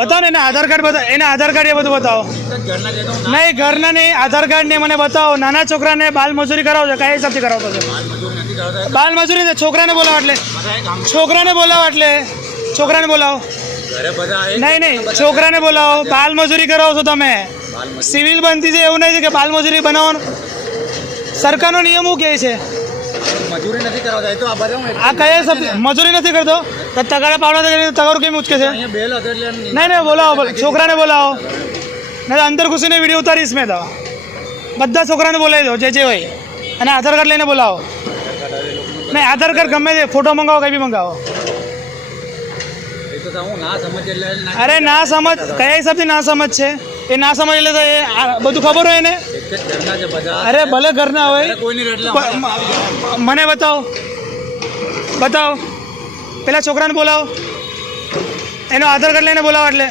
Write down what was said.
बताओ ने आधार कार्ड बता एना आधार कार्ड ये બધું बताओ नहीं घरना नहीं आधार कार्ड ने મને बताओ નાના છોકરાને બાલ મજૂરી કરાવો છો કયા હિસાબથી કરાવતો છો બાલ મજૂરી ને છોકરાને બોલાવો એટલે છોકરાને બોલાવો નહીં છોકરાને બોલાવો બાલ મજૂરી કરાવો છો તમે સિવિલ બનતી છે એવું નહીં કે બાલ મજૂરી બનાવવાનું સરકારનો નિયમ શું કહે છે મજૂરી નથી કરાવતા તો આ કયા શબ્દ મજૂરી નથી કરતો તો તગાડા પાવડા તગારું કેમ ઉચકે છે બેલ હતો એટલે નહીં બોલાવો છોકરાને બોલાવો નહીં અંદર ઘૂસીને વિડીયો ઉતારીશ મેં તો બધા છોકરાને બોલાવી દો જે હોય અને આધાર કાર્ડ લઈને બોલાવો નહીં આધાર કાર્ડ ગમે તે ફોટો મંગાવો કંઈ બી મંગાવો અરે ના સમજ કયા હિસાબથી ના સમજ છે એ ના સમજ એટલે તો એ બધું ખબર હોય ને અરે ભલે ઘરના હોય મને બતાવો પેલા છોકરાને બોલાવો એનો આધાર કાર્ડ લઈને બોલાવો એટલે